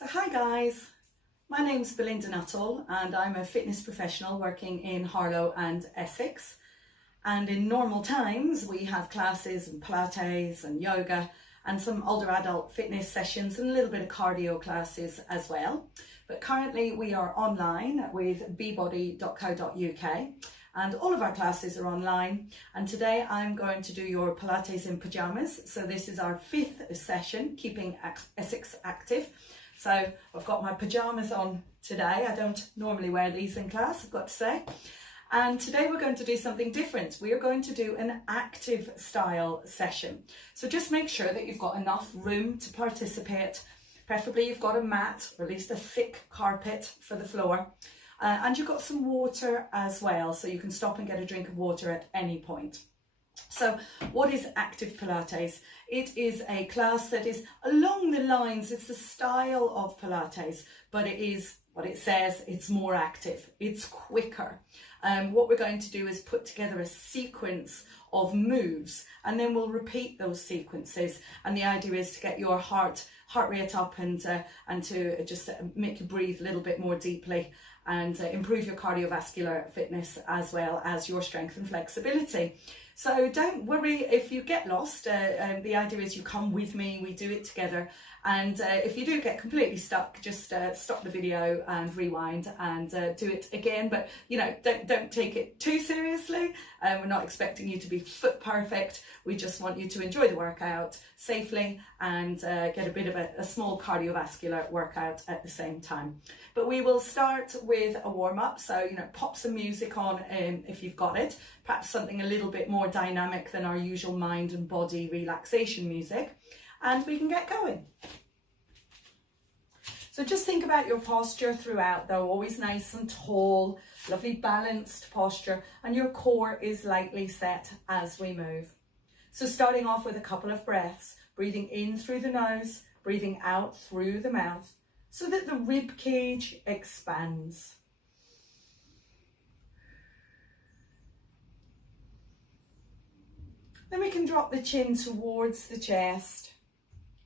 So hi guys, my name's Belinda and I'm a fitness professional working in Harlow and Essex, and in normal times we have classes and Pilates and yoga and some older adult fitness sessions and a little bit of cardio classes as well. But currently we are online with bbody.co.uk and all of our classes are online, and today I'm going to do your Pilates in pyjamas. So this is our 5th session, keeping Essex active. So I've got my pyjamas on today. I don't normally wear these in class, I've got to say. And today we're going to do something different. We are going to do an active style session. So just make sure that you've got enough room to participate. Preferably you've got a mat or at least a thick carpet for the floor. And you've got some water as well, so you can stop and get a drink of water at any point. So what is active Pilates? It is a class that is along the lines, it's the style of Pilates, but it is what it says, it's more active, it's quicker. What we're going to do is put together a sequence of moves, and then we'll repeat those sequences. And the idea is to get your heart rate up and to just make you breathe a little bit more deeply and improve your cardiovascular fitness as well as your strength and flexibility. So don't worry if you get lost. The idea is you come with me, we do it together. And if you do get completely stuck, just stop the video and rewind and do it again. But you know, don't take it too seriously. We're not expecting you to be foot perfect. We just want you to enjoy the workout safely and get a bit of a small cardiovascular workout at the same time. But we will start with a warm-up. So, you know, pop some music on if you've got it. Perhaps something a little bit more dynamic than our usual mind and body relaxation music. And we can get going. So just think about your posture throughout though, always nice and tall, lovely balanced posture, and your core is lightly set as we move. So starting off with a couple of breaths, breathing in through the nose, breathing out through the mouth, so that the rib cage expands. Then we can drop the chin towards the chest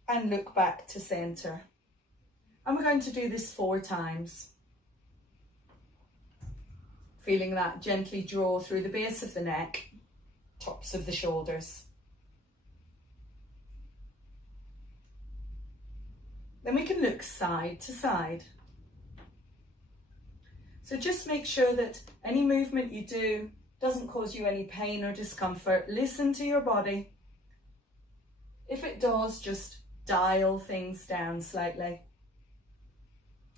and look back to center. And we're going to do this 4 times. Feeling that gently draw through the base of the neck, tops of the shoulders. Then we can look side to side. So just make sure that any movement you do doesn't cause you any pain or discomfort. Listen to your body. If it does, just dial things down slightly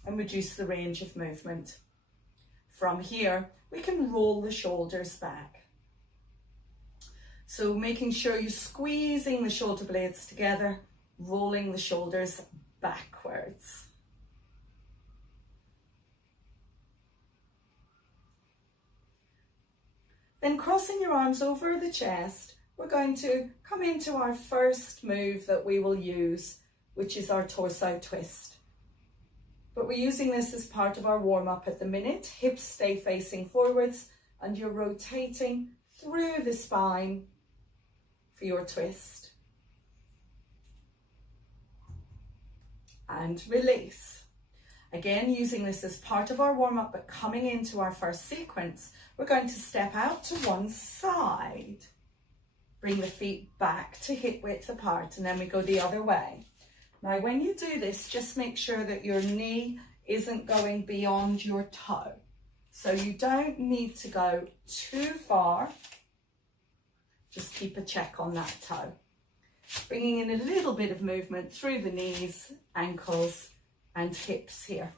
and reduce the range of movement. From here, we can roll the shoulders back. So making sure you're squeezing the shoulder blades together, rolling the shoulders backwards. Then crossing your arms over the chest, we're going to come into our first move that we will use, which is our torso twist. But we're using this as part of our warm-up at the minute. Hips stay facing forwards and you're rotating through the spine for your twist. And release. Again, using this as part of our warm-up, but coming into our first sequence, we're going to step out to one side. Bring the feet back to hip width apart, and then we go the other way. Now, when you do this, just make sure that your knee isn't going beyond your toe. So you don't need to go too far. Just keep a check on that toe. Bringing in a little bit of movement through the knees, ankles, and hips here.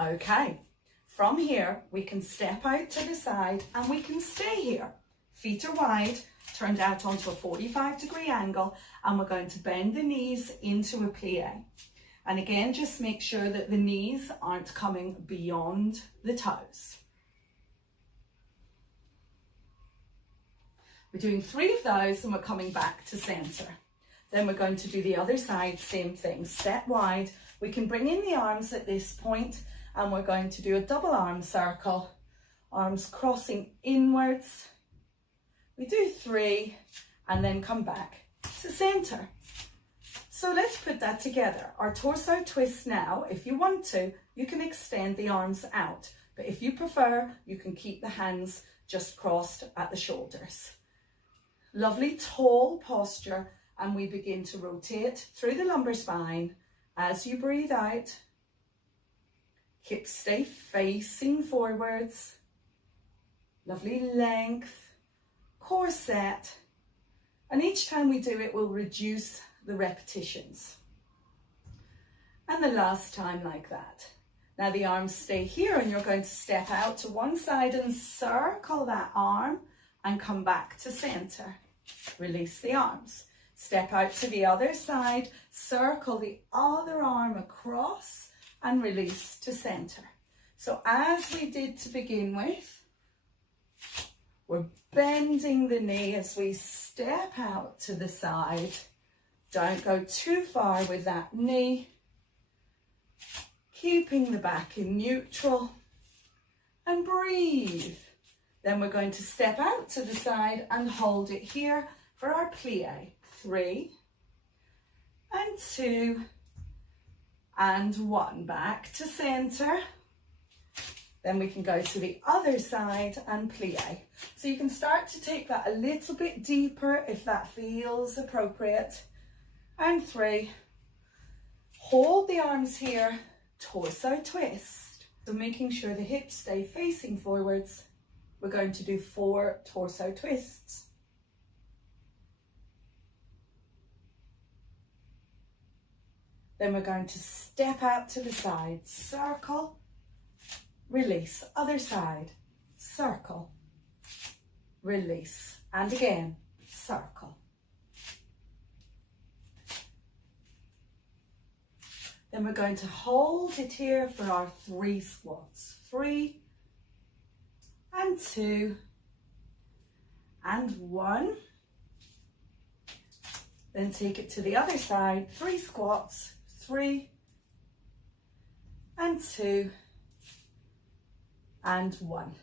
Okay, from here, we can step out to the side and we can stay here. Feet are wide, turned out onto a 45-degree angle, and we're going to bend the knees into a plie. And again, just make sure that the knees aren't coming beyond the toes. We're doing 3 of those and we're coming back to center. Then we're going to do the other side, same thing, step wide. We can bring in the arms at this point and we're going to do a double arm circle, arms crossing inwards. We do 3 and then come back to center. So let's put that together. Our torso twist now. If you want to, you can extend the arms out. But if you prefer, you can keep the hands just crossed at the shoulders. Lovely tall posture, and we begin to rotate through the lumbar spine as you breathe out. Hips stay facing forwards. Lovely length, core set. And each time we do it, we'll reduce the repetitions. And the last time like that. Now the arms stay here, and you're going to step out to one side and circle that arm and come back to center. Release the arms. Step out to the other side, circle the other arm across and release to center. So as we did to begin with, we're bending the knee as we step out to the side. Don't go too far with that knee. Keeping the back in neutral, and breathe. Then we're going to step out to the side and hold it here for our plie. 3 and 2 and 1. Back to center. Then we can go to the other side and plie. So you can start to take that a little bit deeper if that feels appropriate. And 3. Hold the arms here. Torso twist. So making sure the hips stay facing forwards, we're going to do 4 torso twists. Then we're going to step out to the side, circle, release, other side, circle, release, and again, circle. Then we're going to hold it here for our 3 squats. 3 and 2 and 1. Then take it to the other side. 3 squats. 3 and 2 and 1.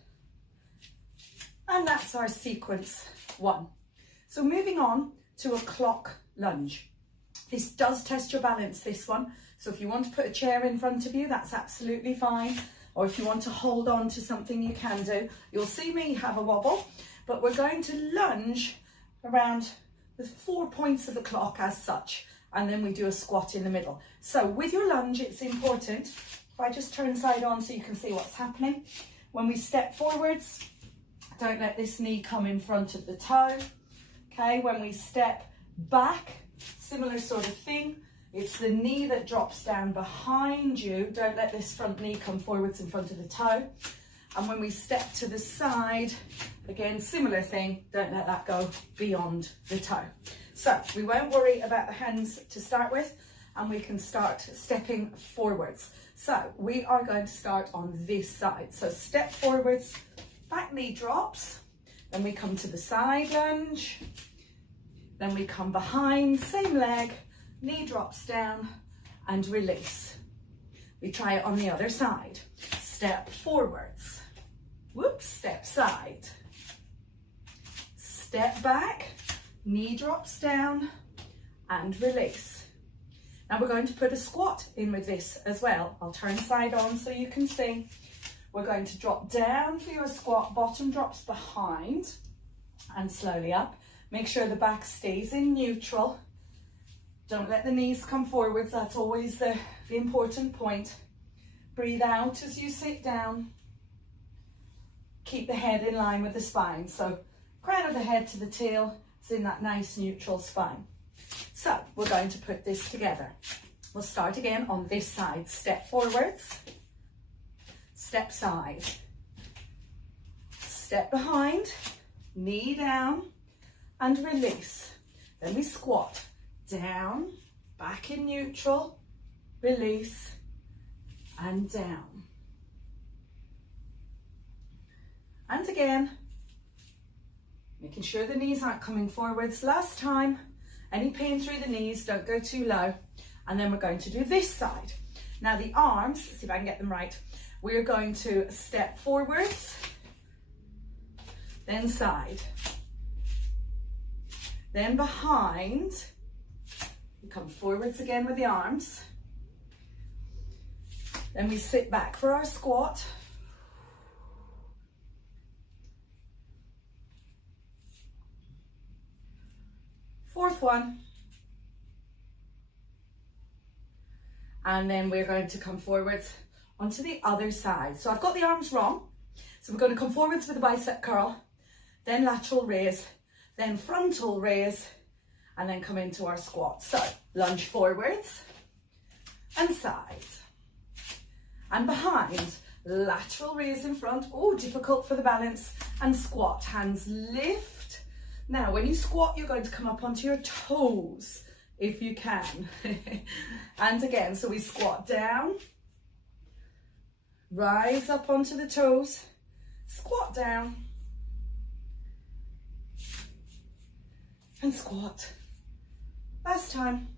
And that's our sequence 1. So moving on to a clock lunge. This does test your balance, this one. So if you want to put a chair in front of you, that's absolutely fine. Or if you want to hold on to something, you can do. You'll see me have a wobble, but we're going to lunge around the 4 points of the clock as such. And then we do a squat in the middle. So with your lunge, it's important, if I just turn side on so you can see what's happening. When we step forwards, don't let this knee come in front of the toe. Okay, when we step back, similar sort of thing. It's the knee that drops down behind you. Don't let this front knee come forwards in front of the toe. And when we step to the side, again, similar thing. Don't let that go beyond the toe. So we won't worry about the hands to start with, and we can start stepping forwards. So we are going to start on this side. So step forwards, back knee drops. Then we come to the side lunge. Then we come behind, same leg. Knee drops down and release. We try it on the other side. Step forwards. Whoops, step side. Step back, knee drops down and release. Now we're going to put a squat in with this as well. I'll turn side on so you can see. We're going to drop down for your squat, bottom drops behind and slowly up. Make sure the back stays in neutral. Don't let the knees come forwards, that's always the important point. Breathe out as you sit down. Keep the head in line with the spine. So crown of the head to the tail is in that nice neutral spine. So we're going to put this together. We'll start again on this side. Step forwards, step side, step behind, knee down and release. Then we squat. Down, back in neutral, release, and down. And again, making sure the knees aren't coming forwards. Last time, any pain through the knees, don't go too low. And then we're going to do this side. Now the arms, let's see if I can get them right. We're going to step forwards, then side, then behind, We come forwards again with the arms. Then we sit back for our squat. Fourth one. And then we're going to come forwards onto the other side. So I've got the arms wrong. So we're going to come forwards with a bicep curl, then lateral raise, then frontal raise, and then come into our squat. So lunge forwards and sides and behind, lateral raise in front. Oh, difficult for the balance, and squat, hands lift. Now when you squat, you're going to come up onto your toes if you can. And again, so we squat down, rise up onto the toes, squat down, and squat. Last time,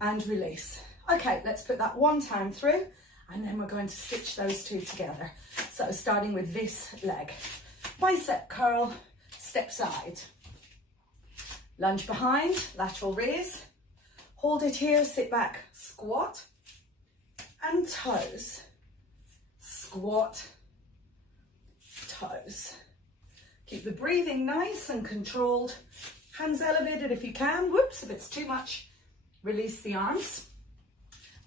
and release. Okay, let's put that one time through, and then we're going to stitch those two together. So starting with this leg, bicep curl, step side, lunge behind, lateral raise, hold it here, sit back, squat, and toes, squat, toes. Keep the breathing nice and controlled. Hands elevated if you can. Whoops, if it's too much, release the arms.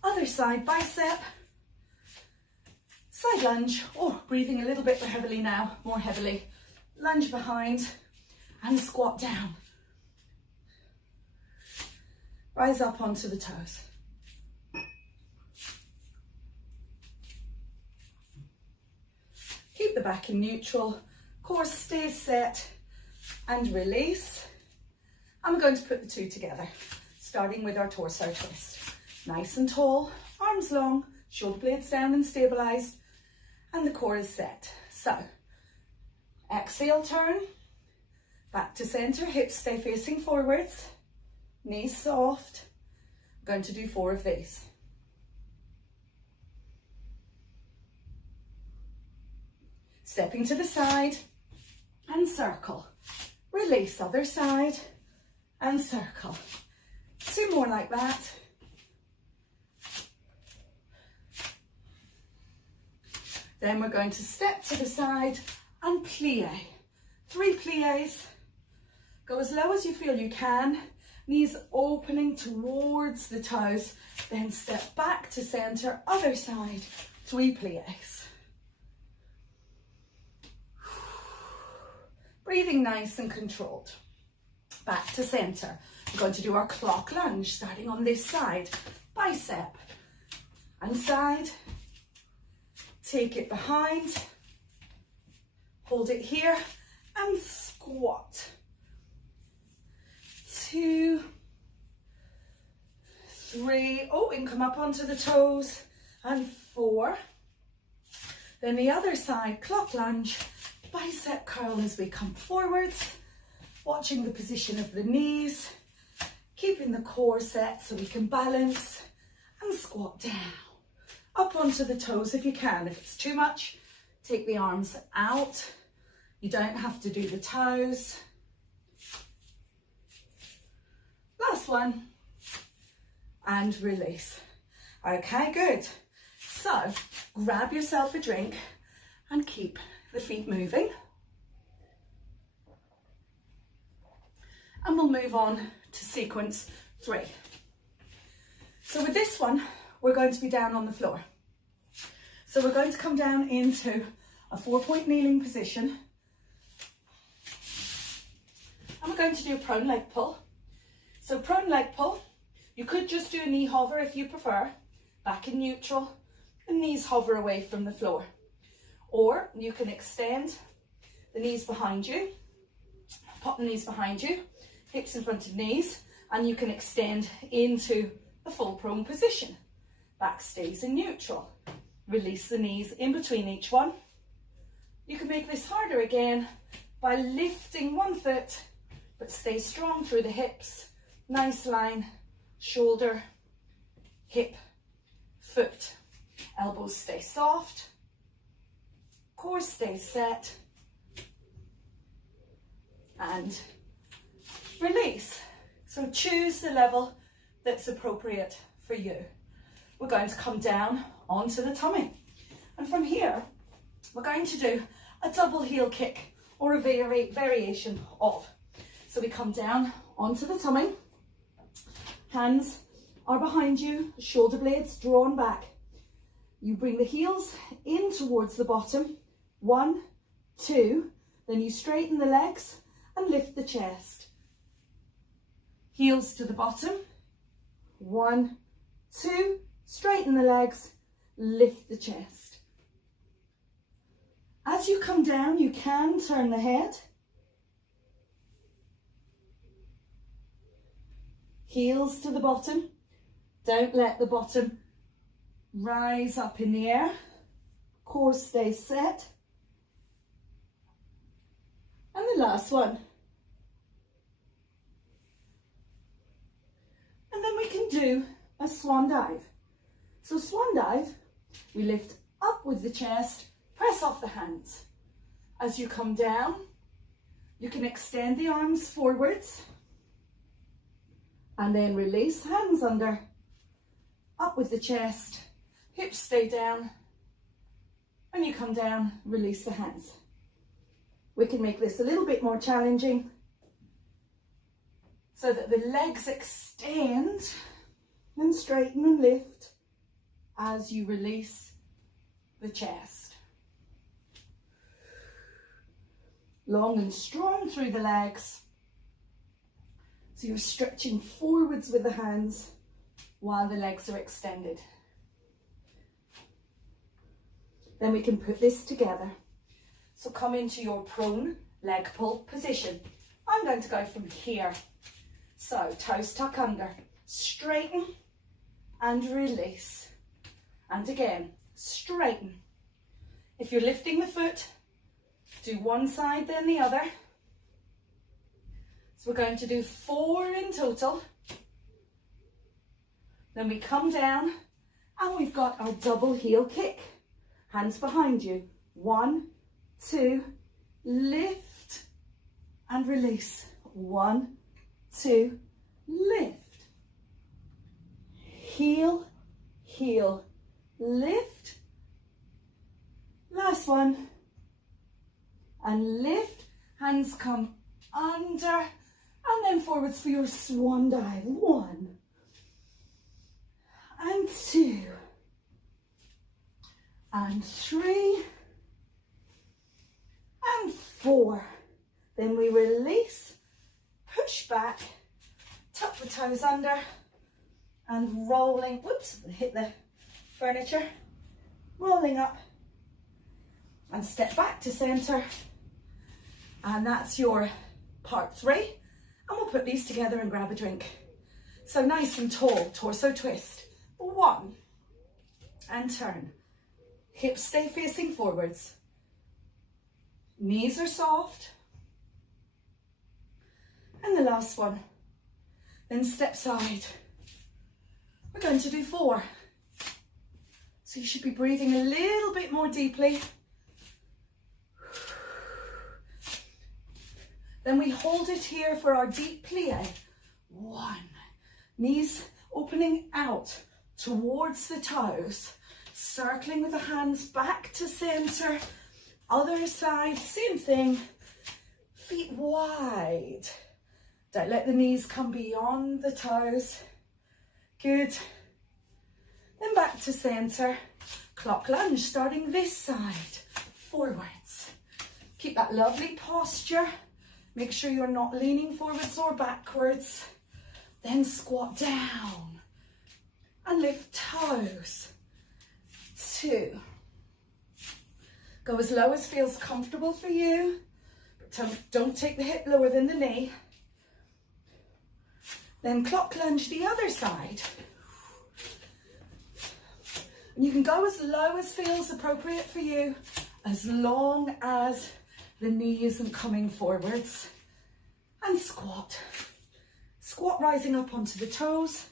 Other side, bicep, side lunge. Oh, breathing a little bit heavily now, more heavily. Lunge behind and squat down. Rise up onto the toes. Keep the back in neutral. Core stays set and release. I'm going to put the two together, starting with our torso twist. Nice and tall, arms long, shoulder blades down and stabilized, and the core is set. So, exhale, turn, back to center, hips stay facing forwards, knees soft. I'm going to do 4 of these. Stepping to the side and circle. Release, other side and circle. 2 more like that. Then we're going to step to the side and plie. 3 plies. Go as low as you feel you can. Knees opening towards the toes. Then step back to center, other side. 3 plies. Breathing nice and controlled. Back to center. We're going to do our clock lunge, starting on this side. Bicep and side. Take it behind. Hold it here and squat. 2, 3. Oh, and come up onto the toes. And 4. Then the other side, clock lunge. Bicep curl as we come forwards, watching the position of the knees, keeping the core set so we can balance, and squat down. Up onto the toes if you can. If it's too much, take the arms out. You don't have to do the toes. Last one, and release. Okay, good. So, grab yourself a drink and keep the feet moving, and we'll move on to sequence 3. So with this one, we're going to be down on the floor. So we're going to come down into a 4-point kneeling position, and we're going to do a prone leg pull. So prone leg pull, you could just do a knee hover if you prefer, back in neutral, and knees hover away from the floor. Or you can extend the knees behind you, pop the knees behind you, hips in front of knees, and you can extend into a full prone position. Back stays in neutral. Release the knees in between each one. You can make this harder again by lifting one foot, but stay strong through the hips. Nice line, shoulder, hip, foot. Elbows stay soft. Core stays set, and release. So choose the level that's appropriate for you. We're going to come down onto the tummy. And from here, we're going to do a double heel kick or a variation of. So we come down onto the tummy. Hands are behind you, shoulder blades drawn back. You bring the heels in towards the bottom. 1, 2, then you straighten the legs and lift the chest. Heels to the bottom. 1, 2, straighten the legs, lift the chest. As you come down, you can turn the head. Heels to the bottom. Don't let the bottom rise up in the air. Core stays set. And the last one. And then we can do a swan dive. So swan dive, we lift up with the chest, press off the hands. As you come down, you can extend the arms forwards and then release, hands under, up with the chest, hips stay down, and you come down, release the hands. We can make this a little bit more challenging so that the legs extend and straighten and lift as you release the chest. Long and strong through the legs. So you're stretching forwards with the hands while the legs are extended. Then we can put this together. So come into your prone leg pull position. I'm going to go from here. So toes tuck under, straighten and release. And again, straighten. If you're lifting the foot, do one side then the other. So we're going to do 4 in total. Then we come down and we've got our double heel kick. Hands behind you. 1, 2, lift and release. 1, 2, lift. Heel, heel, lift. Last one. And lift. Hands come under and then forwards for your swan dive. 1 and 2 and 3 and 4. Then we release, push back, tuck the toes under and rolling, whoops, hit the furniture, rolling up and step back to center. And that's your part 3. And we'll put these together and grab a drink. So nice and tall, torso twist. 1 and turn. Hips stay facing forwards. Knees are soft. And the last one. Then step side. We're going to do 4. So you should be breathing a little bit more deeply. Then we hold it here for our deep plie. 1. Knees opening out towards the toes. Circling with the hands back to center. Other side, same thing. Feet wide. Don't let the knees come beyond the toes. Good. Then back to center. Clock lunge, starting this side. Forwards. Keep that lovely posture. Make sure you're not leaning forwards or backwards. Then squat down. And lift toes. 2. Go as low as feels comfortable for you. But don't take the hip lower than the knee. Then clock lunge the other side. And you can go as low as feels appropriate for you, as long as the knee isn't coming forwards. And squat. Squat rising up onto the toes.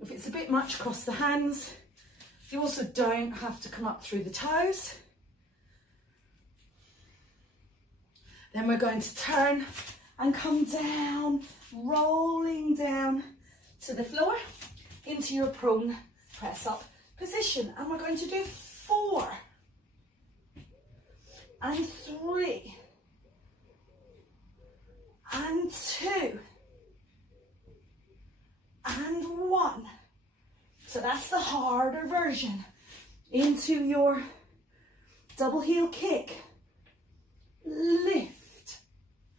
If it's a bit much, cross the hands. You also don't have to come up through the toes. Then we're going to turn and come down, rolling down to the floor into your prone press up position. And we're going to do 4 and 3 and 2 and 1. So that's the harder version. Into your double heel kick. Lift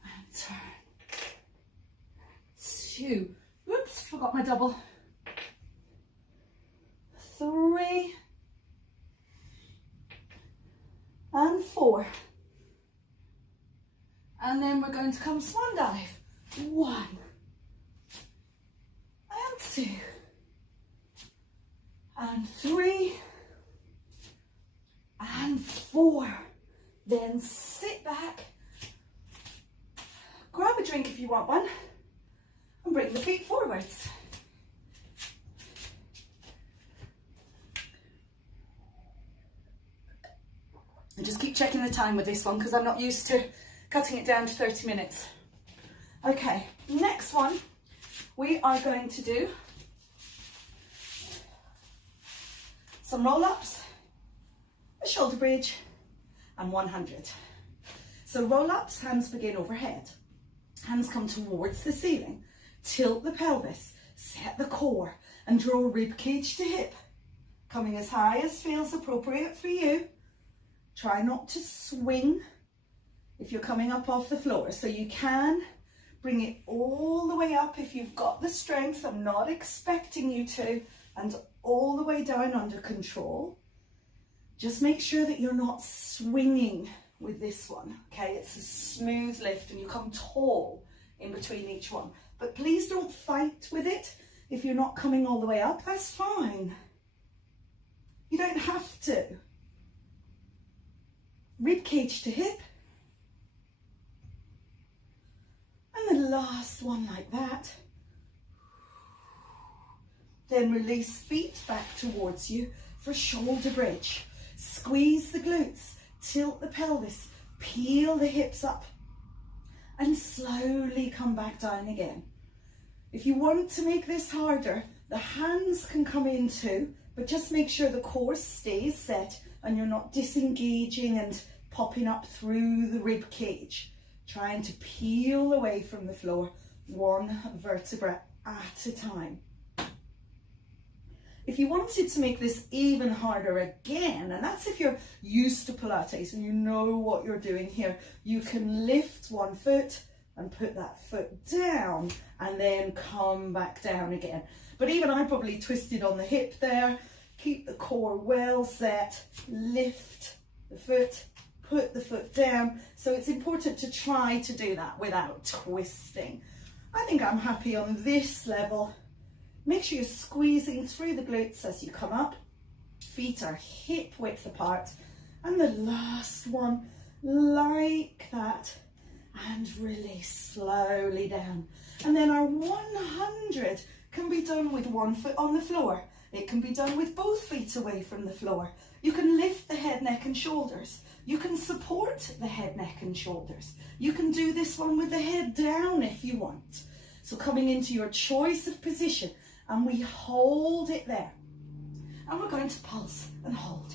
and turn. 2. Oops, forgot my double. 3 and 4. And then we're going to come swan dive. 1 and 2 and 3 and 4. Then sit back, grab a drink if you want one, and bring the feet forwards. And just keep checking the time with this one because I'm not used to cutting it down to 30 minutes. Okay, next one, we are going to do some roll-ups, a shoulder bridge, and 100. So roll-ups, hands begin overhead. Hands come towards the ceiling. Tilt the pelvis, set the core, and draw rib cage to hip. Coming as high as feels appropriate for you. Try not to swing if you're coming up off the floor. So you can bring it all the way up if you've got the strength. I'm not expecting you to. And all the way down under control. Just make sure that you're not swinging with this one, okay? It's a smooth lift and you come tall in between each one. But please don't fight with it. If you're not coming all the way up, that's fine. You don't have to. Rib cage to hip. And the last one like that. Then release feet back towards you for shoulder bridge. Squeeze the glutes, tilt the pelvis, peel the hips up, and slowly come back down again. If you want to make this harder, the hands can come in too, but just make sure the core stays set and you're not disengaging and popping up through the rib cage. Trying to peel away from the floor, one vertebra at a time. If you wanted to make this even harder again, and that's if you're used to Pilates and you know what you're doing here, you can lift one foot and put that foot down and then come back down again. But even I probably twisted on the hip there. Keep the core well set, lift the foot, put the foot down. So it's important to try to do that without twisting. I think I'm happy on this level. Make sure you're squeezing through the glutes as you come up. Feet are hip width apart. And the last one, like that. And release slowly down. And then our 100 can be done with one foot on the floor. It can be done with both feet away from the floor. You can lift the head, neck and shoulders. You can support the head, neck and shoulders. You can do this one with the head down if you want. So coming into your choice of position. And we hold it there. And we're going to pulse and hold.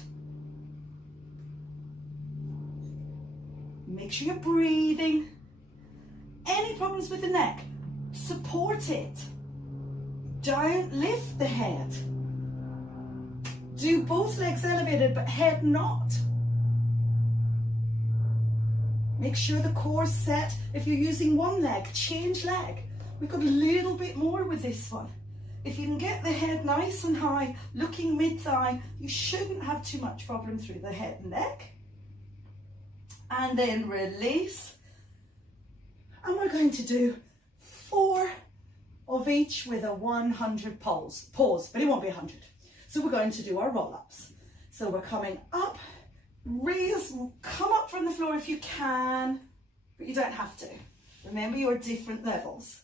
Make sure you're breathing. Any problems with the neck, support it. Don't lift the head. Do both legs elevated, but head not. Make sure the core's set. If you're using one leg, change leg. We've got a little bit more with this one. If you can get the head nice and high, looking mid-thigh, you shouldn't have too much problem through the head and neck. And then release. And we're going to do 4 of each with a 100 pause, but it won't be 100. So we're going to do our roll-ups. So we're coming up, raise, come up from the floor if you can, but you don't have to. Remember your different levels.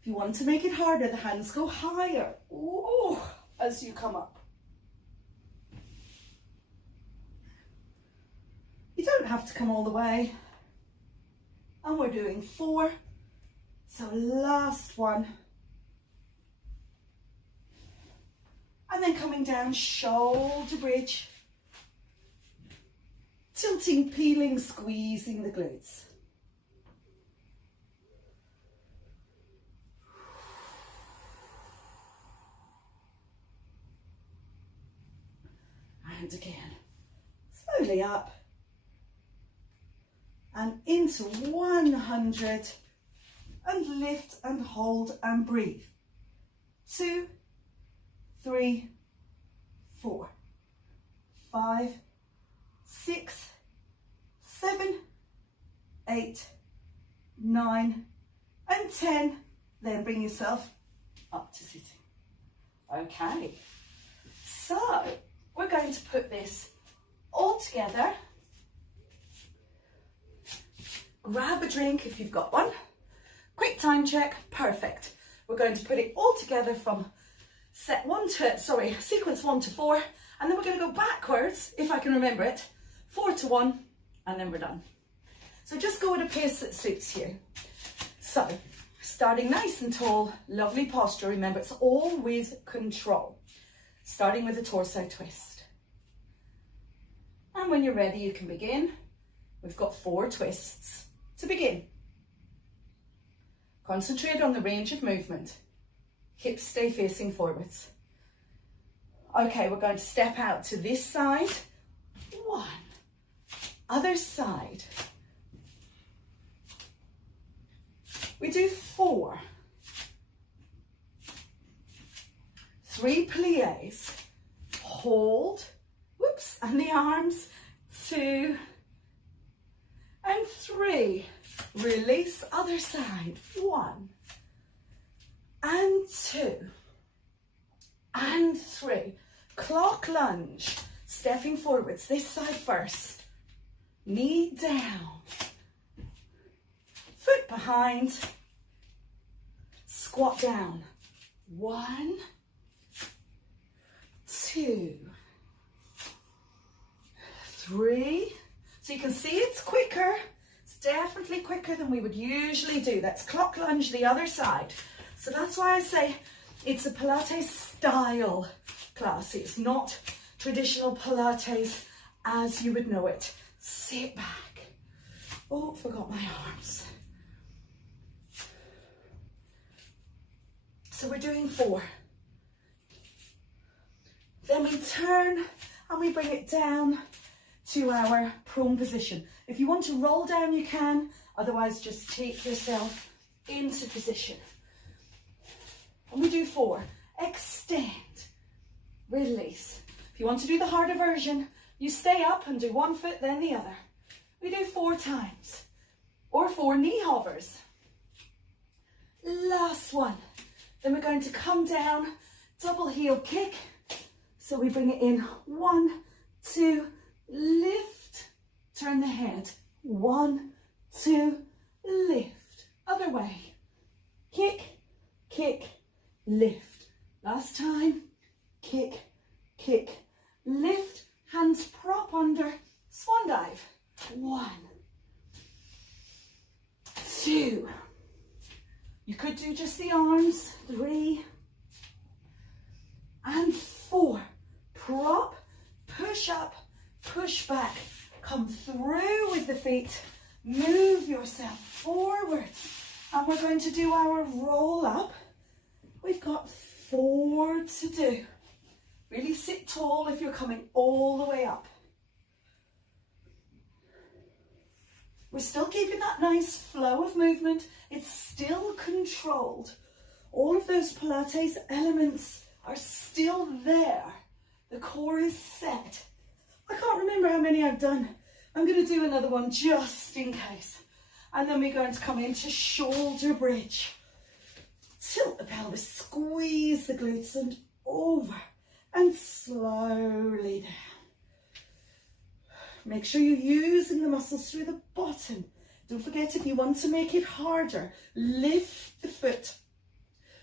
If you want to make it harder, the hands go higher, ooh, as you come up. You don't have to come all the way. And we're doing 4 So last one. And then coming down, shoulder bridge. Tilting, peeling, squeezing the glutes. And again, slowly up and into 100 and lift and hold and breathe. 2, 3, 4, 5, 6, 7, 8, 9 and 10. Then bring yourself up to sitting. Okay, so we're going to put this all together. Grab a drink if you've got one. Quick time check, perfect. We're going to put it all together from sequence 1 to 4, and then we're going to go backwards, if I can remember it, 4 to 1, and then we're done. So just go at a pace that suits you. So, starting nice and tall, lovely posture. Remember, it's all with control. Starting with a torso twist. And when you're ready, you can begin. We've got 4 twists to begin. Concentrate on the range of movement. Hips stay facing forwards. Okay, we're going to step out to this side. 1. Other side. We do 4. 3 pliés. Hold. Whoops, and the arms. 2 and 3. Release, other side. 1 and 2 and 3. Clock lunge, stepping forwards, this side first. Knee down, foot behind, squat down. 1, 2, 3. So you can see it's quicker. It's definitely quicker than we would usually do. That's clock lunge the other side. So that's why I say it's a Pilates style class. It's not traditional Pilates as you would know it. Sit back. Oh, forgot my arms. So we're doing 4. Then we turn and we bring it down to our prone position. If you want to roll down, you can. Otherwise, just take yourself into position. And we do 4. Extend. Release. If you want to do the harder version, you stay up and do one foot, then the other. We do 4 times. Or 4 knee hovers. Last one. Then we're going to come down, double heel kick. So we bring it in. 1, 2, lift. Turn the head. 1, 2, lift. Other way. Kick, kick, lift. Last time. Kick, kick, lift. Hands prop under. Swan dive. 1, 2. You could do just the arms. 3 and 4. Prop, push up, push back. Come through with the feet. Move yourself forwards. And we're going to do our roll up. We've got 4 to do. Really sit tall if you're coming all the way up. We're still keeping that nice flow of movement. It's still controlled. All of those Pilates elements are still there. The core is set. I can't remember how many I've done. I'm going to do another one just in case. And then we're going to come into shoulder bridge. Tilt the pelvis, squeeze the glutes and over and slowly down. Make sure you're using the muscles through the bottom. Don't forget, if you want to make it harder, lift the foot,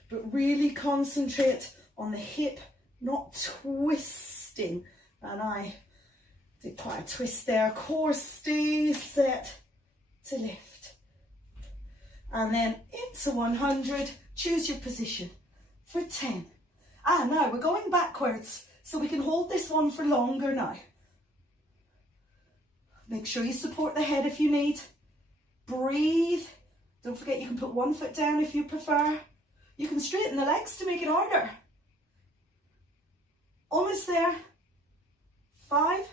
but really concentrate on the hip, not twisting. And I did quite a twist there. Core stays set to lift. and then into 100. Choose your position for 10. Now we're going backwards, so we can hold this one for longer now. Make sure you support the head if you need. Breathe. Don't forget you can put one foot down if you prefer. You can straighten the legs to make it harder. Almost there. 5,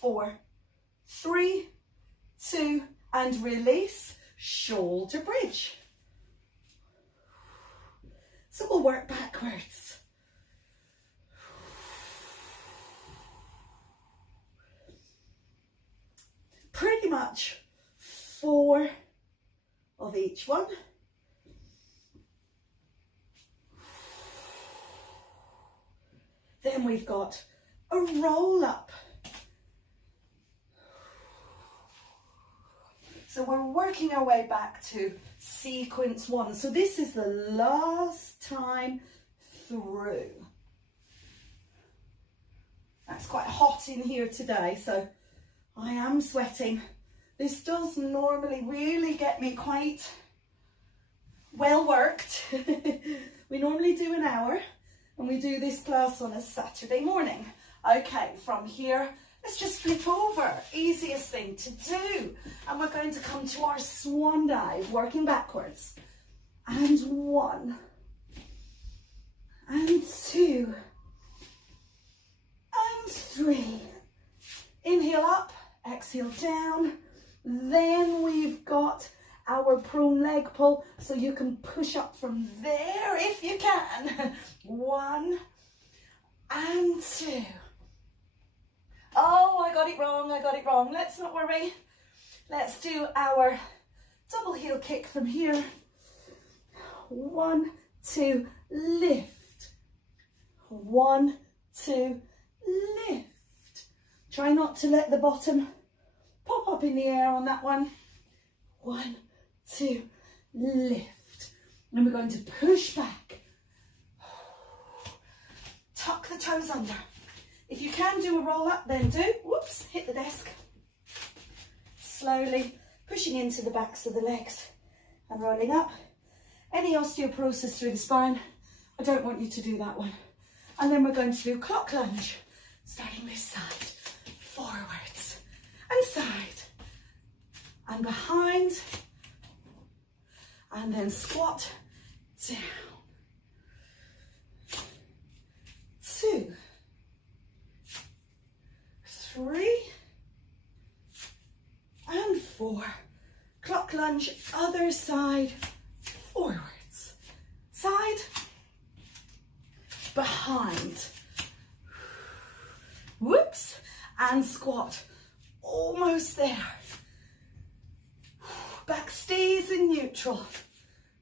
4, 3, 2, and release. Shoulder bridge. So we'll work backwards. Pretty much 4 of each one. Then we've got a roll up. So we're working our way back to sequence 1. So this is the last time through. It's quite hot in here today, so I am sweating. This does normally really get me quite well worked. We normally do an hour, and we do this class on a Saturday morning. Okay, from here, let's just flip over. Easiest thing to do. And we're going to come to our swan dive, working backwards. And 1, and 2, and 3. Inhale up, exhale down. Then we've got our prone leg pull, so you can push up from there if you can. 1, and 2. Oh, I got it wrong. Let's not worry. Let's do our double heel kick from here. 1, 2, lift. 1, 2, lift. Try not to let the bottom pop up in the air on that one. 1, 2, lift. And we're going to push back. Tuck the toes under. If you can do a roll up, then do. Whoops, hit the desk. Slowly pushing into the backs of the legs and rolling up. Any osteoporosis through the spine, I don't want you to do that one. And then we're going to do clock lunge, starting this side, forwards and side and behind, and then squat down. 2, 3, and 4. Clock lunge, other side, forwards, side, behind. Whoops, and squat. Almost there. Back stays in neutral.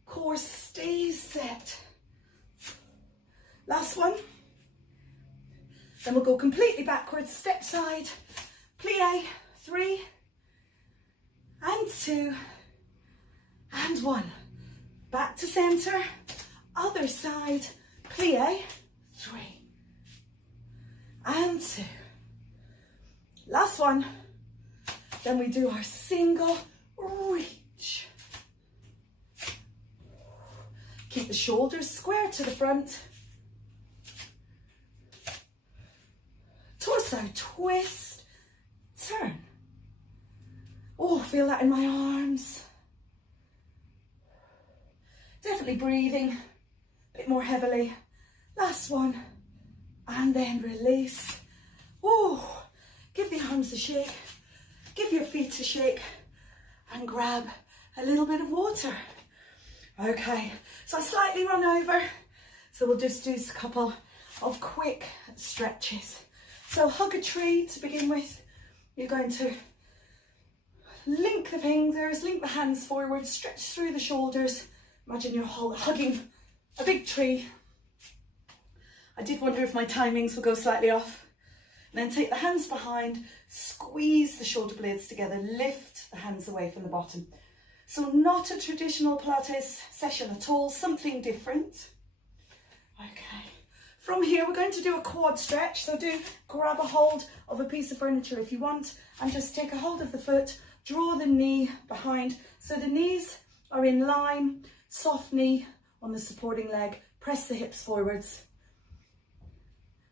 Core stays set. Last one. Then we'll go completely backwards, step side, plie, 3, and 2, and 1. Back to center, other side, plie, 3, and 2. Last one. Then we do our single reach. Keep the shoulders square to the front. Torso twist, turn. Oh, feel that in my arms. Definitely breathing a bit more heavily. Last one, and then release. Oh, give the arms a shake, give your feet a shake, and grab a little bit of water. Okay, so I slightly run over, so we'll just do a couple of quick stretches. So hug a tree to begin with. You're going to link the fingers, link the hands forward, stretch through the shoulders. Imagine you're hugging a big tree. I did wonder if my timings would go slightly off. And then take the hands behind, squeeze the shoulder blades together, lift the hands away from the bottom. So not a traditional Pilates session at all, something different. Okay. From here, we're going to do a quad stretch. So do grab a hold of a piece of furniture if you want, and just take a hold of the foot, draw the knee behind. So the knees are in line. Soft knee on the supporting leg, press the hips forwards.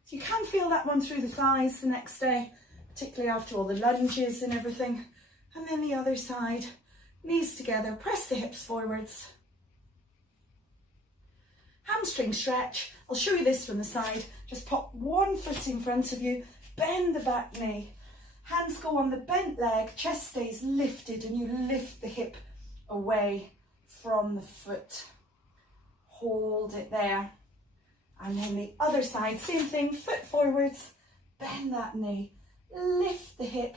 So you can feel that one through the thighs the next day, particularly after all the lunges and everything. And then the other side, knees together, press the hips forwards. Hamstring stretch. I'll show you this from the side. Just pop one foot in front of you, bend the back knee. Hands go on the bent leg, chest stays lifted, and you lift the hip away from the foot. Hold it there. And then the other side, same thing, foot forwards, bend that knee, lift the hip.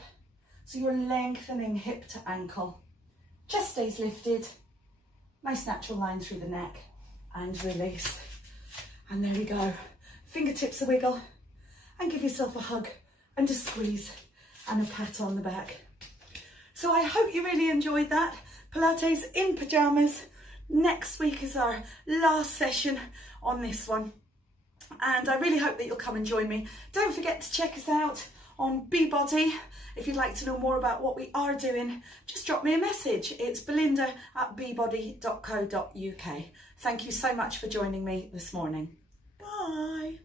So you're lengthening hip to ankle. Chest stays lifted. Nice natural line through the neck. And release. And there we go. Fingertips a wiggle. And give yourself a hug and a squeeze and a pat on the back. So I hope you really enjoyed that. Pilates in pyjamas. Next week is our last session on this one. And I really hope that you'll come and join me. Don't forget to check us out on Beebody. If you'd like to know more about what we are doing, just drop me a message. It's belinda@beebody.co.uk. Thank you so much for joining me this morning. Bye.